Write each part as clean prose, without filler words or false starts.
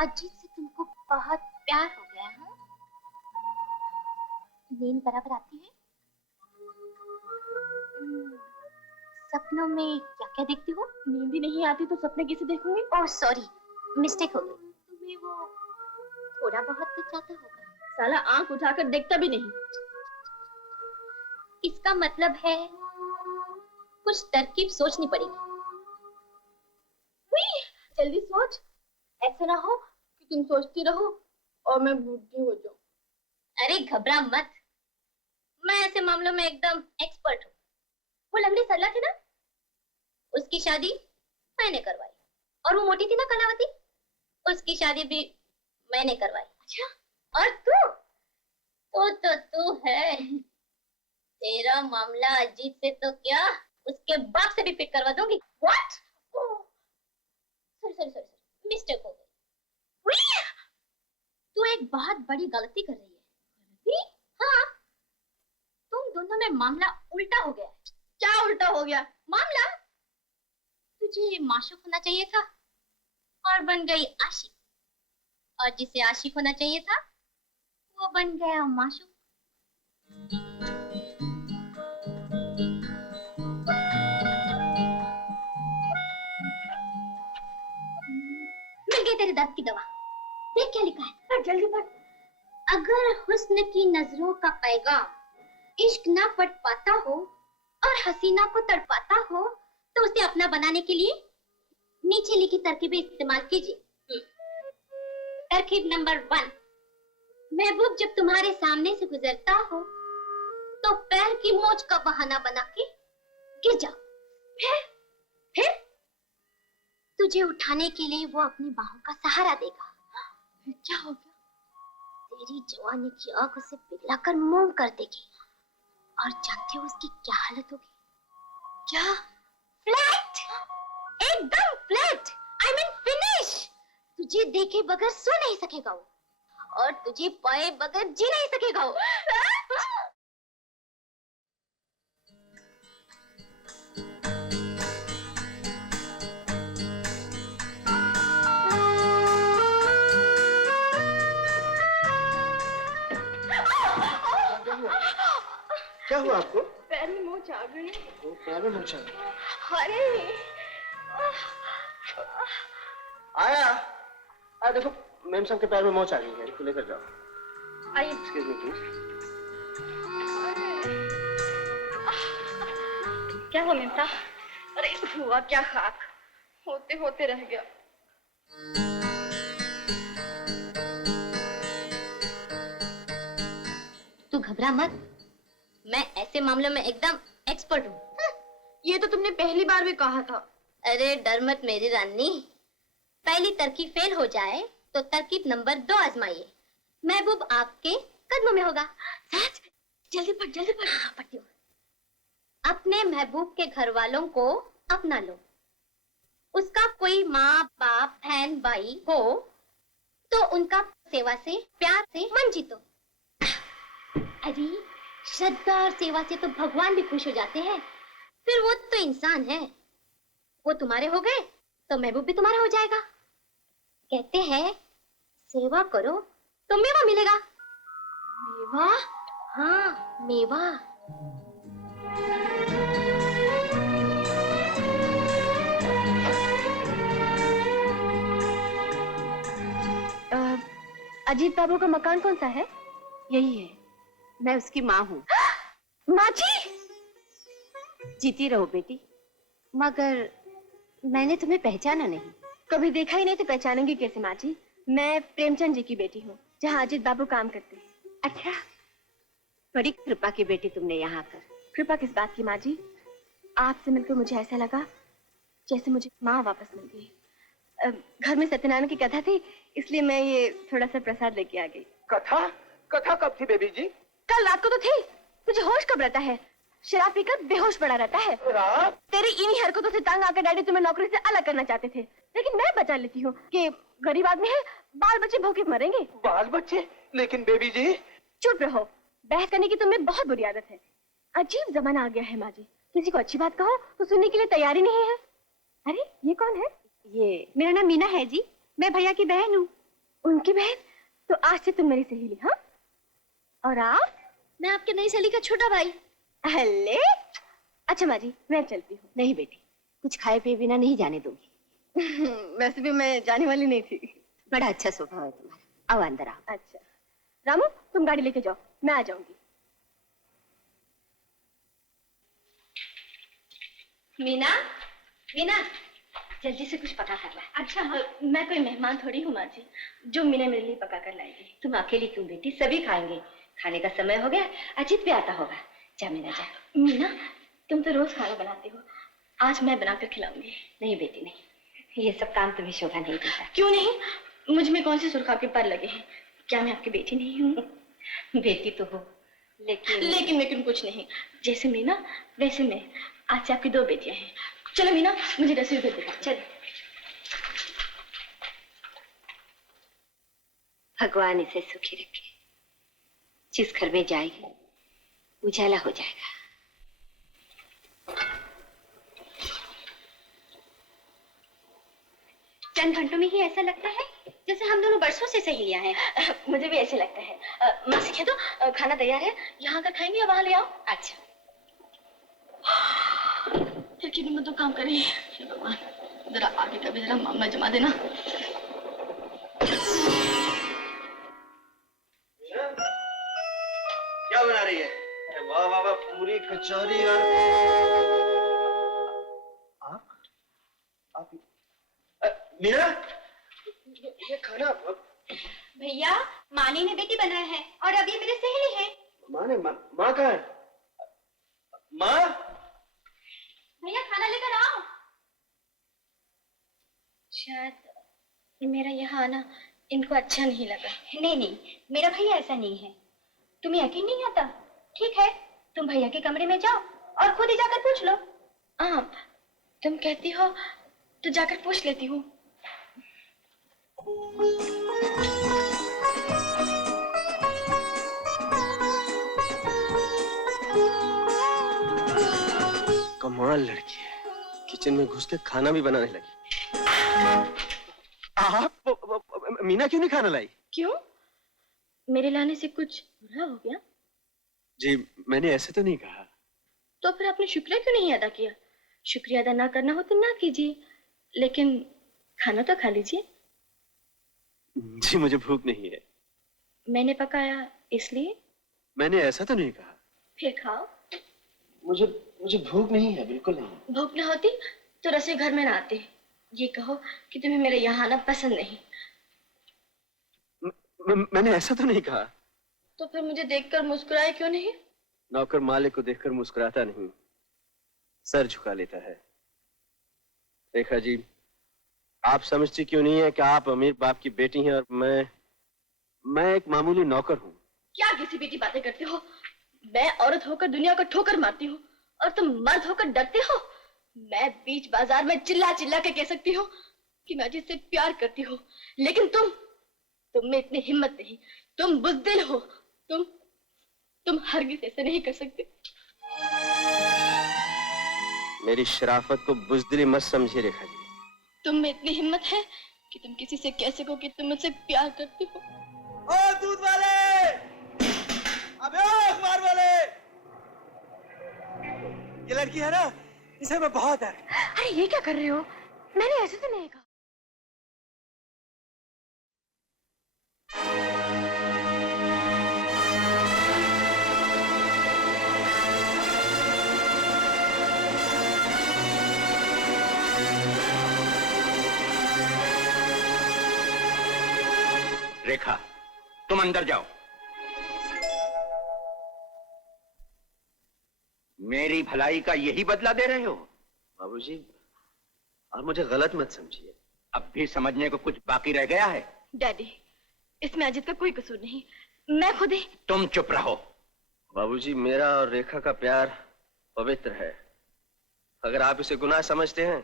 अजीत से तुमको बहुत प्यार हो गया है? नींद बराबर आती है? सपनों में क्या क्या देखती हो? नींद ही नहीं आती तो सपने कैसे देखूंगी? ओह सॉरी, मिस्टेक हो गई। तुम्हें वो थोड़ा बहुत तो चाहता होगा। साला आंख उठाकर देखता भी नहीं। इसका मतलब है कुछ तरकीब सोचनी पड़ेगी। जल्दी सोच, ऐसा ना हो कि तुम सोचती रहो और मैं बूढ़ी हो जाऊं। अरे घबरा मत, मैं ऐसे मामलों में एकदम एक्सपर्ट हूँ। वो लंगड़ी सरला थी ना, उसकी शादी मैंने करवाई। और वो मोटी थी ना कलावती, उसकी शादी भी मैंने करवाई। अच्छा, और तू है। तेरा मामला अजीत से तो क्या, उसके बाप से भी पिक करवा दूंगी। व्हाट? सॉरी, मिस्टेक हो गई। तू एक बहुत बड़ी गलती कर रही है। हाँ, तुम दोनों में मामला उल्टा हो गया है। क्या उल्टा हो गया? मामला, तुझे माशूक होना चाहिए था और बन गई आशिक, और जिसे आशिक होना चाहिए था वो बन गया माशूक। मिल गई तेरे दर्द की दवा। देख क्या लिखा है, पढ़ जल्दी पढ़। अगर हुस्न की नजरों का पैगाम इश्क ना पढ़ पाता हो और हसीना को तड़पाता हो तो उसे अपना बनाने के लिए नीचे लिखी तरकीबें इस्तेमाल कीजिए। तरकीब नंबर 1, महबूब जब तुम्हारे सामने से गुजरता हो तो पैर की मोच का बहाना बना के गिर जाओ। फिर तुझे उठाने के लिए वो अपनी बाहों का सहारा देगा। क्या हो गया? तेरी जवानी की आग उसे पिघलाकर मोम कर देगी और जानते हो उसकी क्या हालत होगी? क्या? फ्लैट, एकदम फ्लैट। I mean finish. तुझे देखे बगैर सो नहीं सकेगा वो, और तुझे पाए बगैर जी नहीं सकेगा वो। क्या हुआ आपको? पैर में मोच आ गई। पैर में मोच आ गई? अरे आया देखो, मेम साहब के पैर में मोच आ गई है, इसको लेकर जाओ। आइए। Excuse me please. क्या हुआ मेम साहब? अरे हुआ क्या, खाक होते होते रह गया। तू घबरा मत, मैं ऐसे मामलों में एकदम एक्सपर्ट हूँ। ये तो तुमने पहली बार भी कहा था। अरे डर मत मेरी रानी, पहली तरकीब फेल हो जाए तो तरकीब नंबर 2 आजमाइए। महबूब आपके कदमों में होगा। सच? जल्दी पढ़ जल्दी पढ़। हाँ, पढ़ती हूँ। अपने महबूब के घर वालों को अपना लो। उसका कोई माँ बाप बहन भाई हो तो उनका सेवा से प्यार से मन जीतो। अरे श्रद्धा और सेवा से तो भगवान भी खुश हो जाते हैं। फिर वो तो इंसान है, वो तुम्हारे हो गए तो महबूब भी तुम्हारा हो जाएगा। कहते हैं सेवा करो तो मेवा मिलेगा। मेवा? हाँ, मेवा। अजीत बाबू का मकान कौन सा है? यही है, मैं उसकी माँ हूँ। माँ जी! जीती रहो बेटी, मगर मैंने तुम्हें पहचाना नहीं। कभी देखा ही नहीं तो पहचानेंगे कैसे माँ जी? मैं प्रेमचंद जी की बेटी हूँ, जहाँ अजीत बाबू काम करते हैं। अच्छा, बड़ी कृपा की बेटी तुमने यहाँ कर। कृपा किस बात की माँ जी? आपसे मिलकर मुझे ऐसा लगा जैसे मुझे माँ वापस मिल गई। घर में सत्यनारायण की कथा थी, इसलिए मैं ये थोड़ा सा प्रसाद लेके आ गई। कथा? कथा कब थी बेबी जी? कल रात को तो थी। तुझे होश कब रहता है? शराब पीकर बेहोश पड़ा रहता है। रात? तेरी इन्हीं हरकतों से तंग आकर डैडी तुम्हें नौकरी से अलग करना चाहते थे, लेकिन मैं बचा लेती हूँ कि गरीब आदमी है, बाल बच्चे भूखे मरेंगे। बाल बच्चे? लेकिन बेबी जी। चुप रहो, बहस करने की तुम्हें बहुत बुरी आदत है। अजीब जमाना आ गया है माँ जी, किसी को अच्छी बात कहो तो सुनने के लिए तैयार ही नहीं है। अरे ये कौन है? ये मेरा नाम मीना है जी, मैं भैया की बहन हूँ। उनकी बहन? तो आज से तुम मेरी सहेली, हाँ? और आप? मैं आपके नई सहेली का छोटा भाई। अले, अच्छा माँ जी, मैं चलती हूँ। नहीं बेटी, कुछ खाए पिए बिना नहीं जाने दूंगी। वैसे भी मैं जाने वाली नहीं थी। बड़ा अच्छा स्वभाव है तुम्हारा। आओ अंदर आओ। अच्छा रामू, तुम गाड़ी लेके जाओ, मैं आ जाऊंगी। मीना, मीना, जल्दी से कुछ पका कर ला। अच्छा हाँ। मैं कोई मेहमान थोड़ी हूँ माँ जी, जो मीना मेरे लिए पका कर लाएगी। तुम अकेली क्यों बेटी, सभी खाएंगे। खाने का समय हो गया, अजीत भी आता होगा। जा मीना जा। मीना, तुम तो रोज खाना बनाती हो, आज मैं बनाकर खिलाऊंगी। नहीं बेटी नहीं, ये सब काम तुम्हें शोभा नहीं देता। क्यों नहीं? मुझ में कौन से सुरखाव के पर लगे हैं? क्या मैं आपकी बेटी नहीं हूँ? बेटी तो हो, लेकिन कुछ नहीं। जैसे मीना वैसे मैं। आज से आपकी 2 बेटियां हैं। चलो मीना, मुझे रसोई घर दिखा। चलो। भगवान इसे सुखी रखे। जिस घर में जाएगी उजाला हो जाएगा। चंद घंटों में ही ऐसा लगता है जैसे हम दोनों बरसों से सहेलियां हैं। मुझे भी ऐसे लगता है। मासी कह दो खाना तैयार है, यहाँ का खाएंगे या वहाँ ले आओ? अच्छा। यकीन मत तो काम करे। हे भगवान, जरा आगे का भी जरा मामा जमा देना। क्या बना रही है? अरे वाह वाह वाह, पूरी कचौरी और आप मीना, ये खाना। भैया, मानी ने बेटी बनाया है और अब ये मेरी सहेली है। माँ कहाँ है? माँ, भैया खाना लेकर आओ। शायद मेरा यहाँ आना इनको अच्छा नहीं लगा। नहीं, मेरा भैया ऐसा नहीं है। तुम्हें यकीन नहीं आता? ठीक है, तुम भैया के कमरे में जाओ और खुद ही जाकर पूछ लो। हाँ, तुम कहती हो तो जाकर पूछ लेती हूँ। कमाल लड़की है, किचन में घुस के खाना भी बनाने लगी। आप मीना क्यों नहीं खाना लाई? क्यों? मेरे लाने से कुछ बुरा हो गया? जी मैंने ऐसे तो नहीं कहा। तो फिर आपने शुक्रिया क्यों नहीं अदा किया? शुक्रिया अदा ना करना हो तो ना कीजिए, लेकिन खाना तो खा लीजिए। जी मुझे भूख नहीं है। मैंने पकाया इसलिए। मैंने ऐसा तो नहीं कहा। फिर खाओ। मुझे भूख नहीं है, बिल्कुल नहीं। भूख ना होती तो रसोई घर में ना आते। ये कहो कि तुम्हें मेरे यहाँ आना पसंद नहीं। मैंने ऐसा तो नहीं कहा। तो फिर मुझे देखकर मुस्कुराए क्यों नहीं? नौकर मालिक को देखकर मुस्कुराता नहीं, सर झुका लेता है। रेखा जी, आप समझती क्यों नहीं है कि आप अमीर बाप की बेटी हैं और मैं एक मामूली नौकर हूँ। क्या किसी बेटी बातें करते हो? मैं औरत होकर दुनिया को ठोकर मारती हूँ और तुम मर्द होकर डरते हो। मैं बीच बाजार में चिल्ला चिल्ला के कह सकती हूँ कि मैं जिससे प्यार करती हूँ, लेकिन तुम में इतनी हिम्मत नहीं। तुम बुज़दिल हो। तुम हरगिज़ ऐसे नहीं कर सकते। मेरी शराफत को बुज़दिली मत समझिए रेखा जी। तुम में इतनी हिम्मत है कि तुम किसी से कह सको कि तुम मुझसे प्यार करती हो। ओ दूध वाले, अबे ओ अखबार वाले, ये लड़की है ना, इसे मैं बहुत है। अरे ये क्या कर रहे हो? मैंने ऐसे तो नहीं कहा। रेखा, तुम अंदर जाओ। मेरी भलाई का यही बदला दे रहे हो? बाबूजी, आप मुझे गलत मत समझिए। अब भी समझने को कुछ बाकी रह गया है? डैडी, इसमें अजित का कोई कसूर नहीं। मैं खुद ही। तुम चुप रहो। बाबूजी, मेरा और रेखा का प्यार पवित्र है। अगर आप इसे गुनाह समझते हैं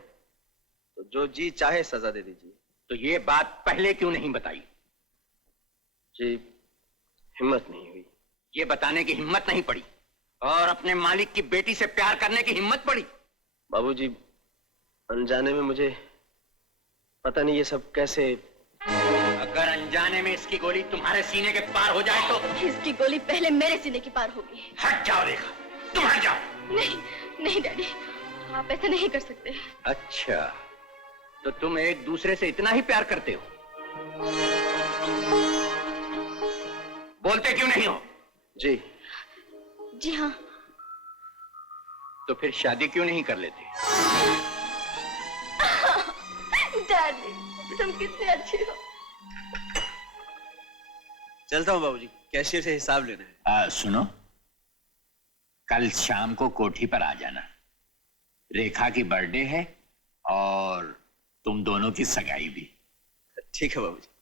तो जो जी चाहे सजा दे दीजिए। तो ये बात पहले क्यों नहीं बताई? जी हिम्मत नहीं हुई। ये बताने की हिम्मत नहीं पड़ी और अपने मालिक की बेटी से प्यार करने की हिम्मत पड़ी? बाबूजी, अनजाने में मुझे पता नहीं ये सब कैसे। अगर अनजाने में इसकी गोली तुम्हारे सीने के पार हो जाए तो? इसकी गोली पहले मेरे सीने के पार होगी। हट जाओ रेखा, तुम हट जाओ। नहीं नहीं डैडी, आप ऐसा नहीं कर सकते। अच्छा, तो तुम एक दूसरे से इतना ही प्यार करते हो? बोलते क्यों नहीं हो? जी। जी हाँ। तो फिर शादी क्यों नहीं कर लेते? डैडी, तुम कितने अच्छे हो। चलता हूँ बाबूजी, कैशियर से हिसाब लेना है। सुनो, कल शाम को कोठी पर आ जाना। रेखा की बर्थडे है और तुम दोनों की सगाई भी। ठीक है बाबूजी।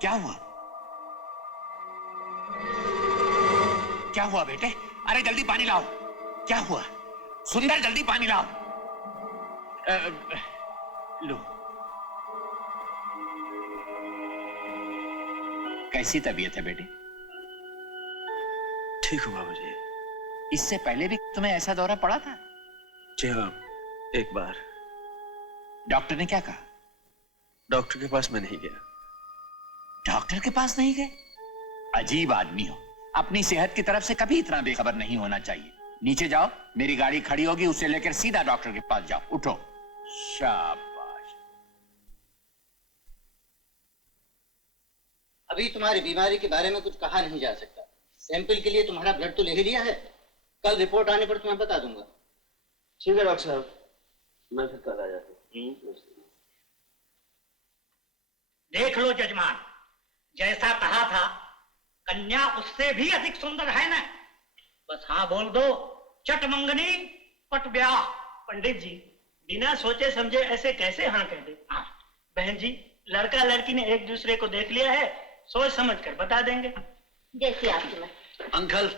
क्या हुआ? क्या हुआ बेटे? अरे जल्दी पानी लाओ। क्या हुआ? सुंदर जल्दी पानी लाओ। लो। कैसी तबीयत है बेटे? ठीक हूँ बाबूजी। इससे पहले भी तुम्हें ऐसा दौरा पड़ा था? जी हाँ, एक बार। डॉक्टर ने क्या कहा? डॉक्टर के पास मैं नहीं गया। डॉक्टर के पास नहीं गए? अजीब आदमी हो। अपनी सेहत की तरफ से कभी इतना बेखबर नहीं होना चाहिए। नीचे जाओ, मेरी गाड़ी खड़ी होगी, उसे लेकर सीधा डॉक्टर के पास जाओ। उठो। शाबाश। अभी तुम्हारी बीमारी के बारे में कुछ कहा नहीं जा सकता। सैंपल के लिए तुम्हारा ब्लड तो ले ही लिया है। कल रिपोर्ट आने पर तुम्हें बता दूंगा। ठीक है डॉक्टर साहब, मैं फिर कल आ जाता हूँ। देख लो जजमान, जैसा कहा था कन्या उससे भी अधिक सुंदर है ना। बस हाँ बोल दो, चट मंगनी पट ब्याह। पंडित जी, बिना सोचे समझे ऐसे कैसे हाँ कह दे। बहन जी, लड़का लड़की ने एक दूसरे को देख लिया है, सोच समझ कर बता देंगे। जैसी आपकी मर्जी। अंकल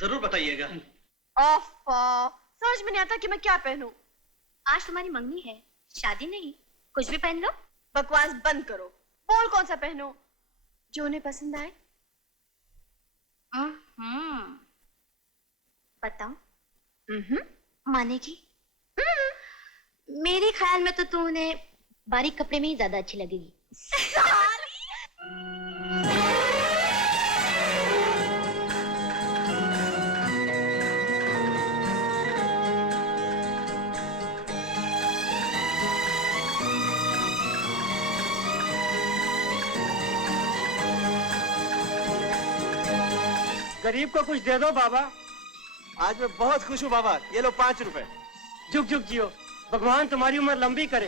जरूर बताइएगा। समझ में नहीं आता कि मैं क्या पहनूं। आज तुम्हारी मंगनी है, शादी नहीं। कुछ भी पहन लो। बकवास बंद करो। बोल कौन सा पहनो जो उन्हें पसंद आए। बताओ। मानेगी? मेरे ख्याल में तो तू उन्हें बारीक कपड़े में ही ज्यादा अच्छी लगेगी। गरीब को कुछ दे दो बाबा। आज मैं बहुत खुश हूँ बाबा, ये लो 5 रुपए। झुक झुक जियो, भगवान तुम्हारी उम्र लंबी करे।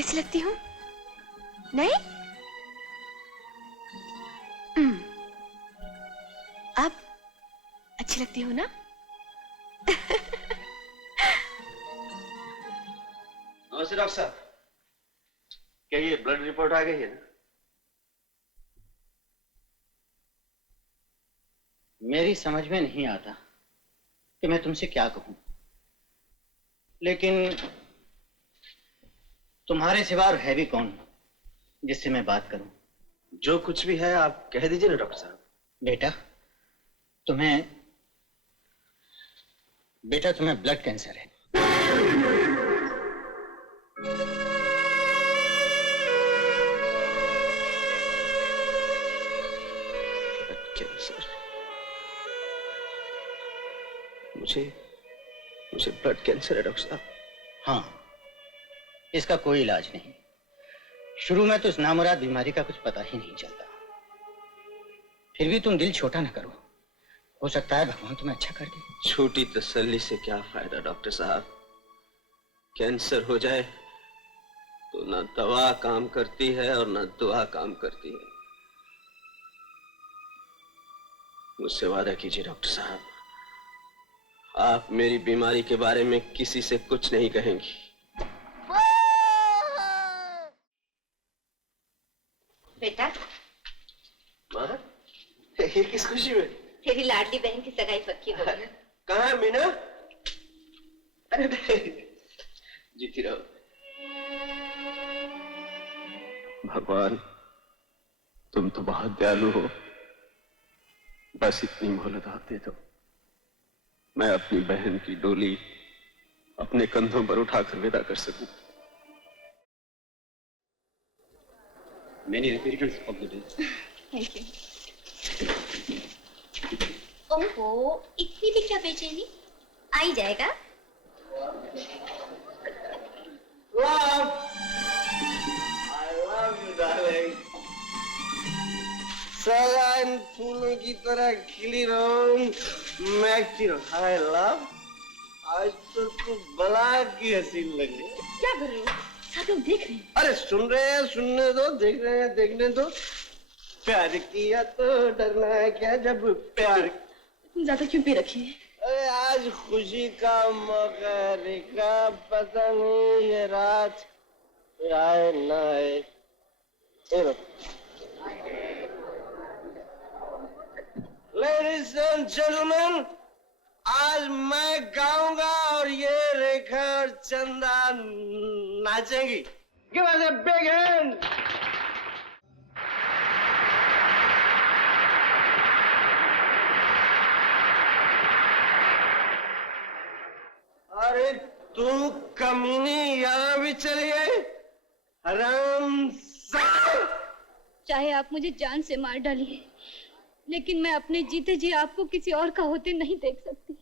ऐसी लगती हूँ? नहीं? अब अच्छी लगती हूँ ना? नमस्ते डॉक्टर साहब, क्या ये ब्लड रिपोर्ट आ गई है ना? मेरी समझ में नहीं आता कि मैं तुमसे क्या कहूं, लेकिन तुम्हारे सिवा और है भी कौन जिससे मैं बात करूं? जो कुछ भी है आप कह दीजिए ना डॉक्टर साहब। बेटा तुम्हें ब्लड कैंसर है। Blood cancer? मुझे ब्लड कैंसर है डॉक्टर साहब। हाँ, इसका कोई इलाज नहीं। शुरू में तो इस नामुराद बीमारी का कुछ पता ही नहीं चलता। फिर भी तुम दिल छोटा ना करो, हो सकता है भगवान तुम्हें अच्छा कर दे। छोटी तसल्ली से क्या फायदा डॉक्टर साहब? कैंसर हो जाए तो ना दवा काम करती है और ना दुआ काम करती है। मुझसे वादा कीजिए डॉक्टर साहब, आप मेरी बीमारी के बारे में किसी से कुछ नहीं कहेंगी। बेटा, माँ, ये किस खुशी में? तेरी लाडली बहन की सगाई पक्की हो गई। कहाँ है मीना? अरे जीती रहो। भगवान, तुम तो बहुत दयालु हो, बस इतनी मोहलत आप दे दो, मैं अपनी बहन की डोली अपने कंधों पर उठाकर विदा कर सकूं। Many repeats of the day. Thank you. ओहो, इतनी भी क्या बेचैनी? आ ही जाएगा। Love, I love you, darling. सदा इन फूलों की तरह खिली रहूं, महकती रहूं। Hi, love. आज तो तू बला की हसीन लगी। क्या कर रहे हो? सब लोग देख रहे हैं। अरे सुन रहे हैं, सुनने दो, देख रहे हैं, देखने दो। प्यार किया तो डरना है क्या जब प्यार। ज्यादा क्यों पी रखी है? अरे आज खुशी का मौका है रेखा, पता नहीं ये रात आए ना आए। Ladies and gentlemen, आज मैं गाऊंगा और ये रेखा और चंदा नाचेंगी। Give us a big hand. अरे तू कमीनी यहाँ भी चली गई, हराम। चाहे आप मुझे जान से मार डालिए, लेकिन मैं अपने जीते जी आपको किसी और का होते नहीं देख सकती।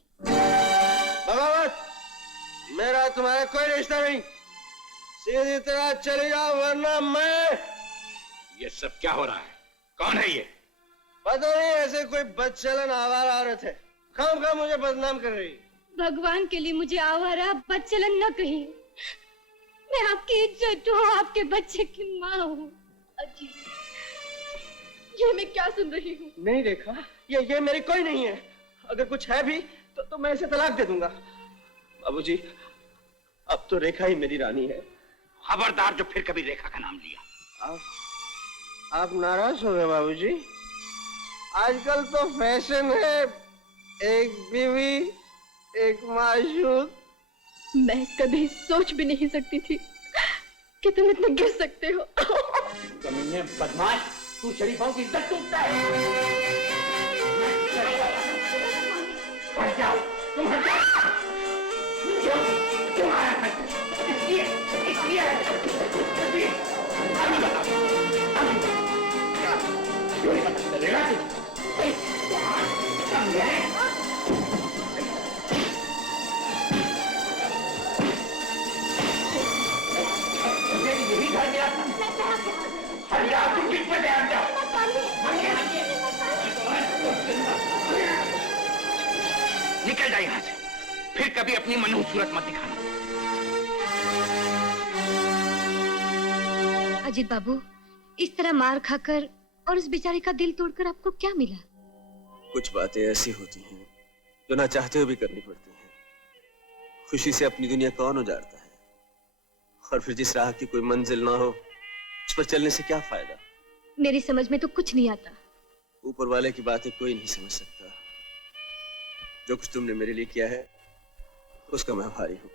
बगावत, मेरा तुम्हारा कोई रिश्ता नहीं, सीधी तरह चली जाओ वरना मैं। ये सब क्या हो रहा है? कौन है ये? पता नहीं, ऐसे कोई बदचलन आवारा औरत है, खामखा मुझे बदनाम कर रही। भगवान के लिए मुझे आवारा बदचलन न कहिए। मैं आपकी इज्जत हूँ, आपके बच्चे की माँ हूँ। अजीब, ये मैं क्या सुन रही हूँ? नहीं देखा, ये मेरी कोई नहीं है। अगर कुछ है भी तो मैं इसे तलाक दे दूंगा। बाबूजी, अब तो रेखा ही मेरी रानी है। खबरदार जो फिर कभी रेखा का नाम लिया। आप नाराज हो गए बाबूजी? आजकल तो फैशन है एक बीवी एक माशूक। मैं कभी सोच भी नहीं सकती थी कि तुम इतने गिर सकते हो। कमीने बदमाश, तू शरीफों की इज्जत टूटता है। हट जाओ, तुम हट जाओ। क्यों आया है? इसलिए अभी बताओ, क्यों नहीं पता चलेगा तुझे? यही घर गया था। हट जाओ, तुम किस पे ध्यान जाओ। निकल जाए यहाँ से, फिर कभी अपनी मनहूस सूरत मत दिखाना। अजीत बाबू, इस तरह मार खाकर और उस बेचारे का दिल तोड़कर आपको क्या मिला? कुछ बातें ऐसी होती हैं जो ना चाहते हुए भी करनी पड़ती हैं। खुशी से अपनी दुनिया कौन उजाड़ता है, और फिर जिस राह की कोई मंजिल ना हो उस पर चलने से क्या फायदा। मेरी समझ में तो कुछ नहीं आता। ऊपर वाले की बातें कोई नहीं समझ सकता। जो कुछ तुमने मेरे लिए किया है उसका मैं आभारी हूँ।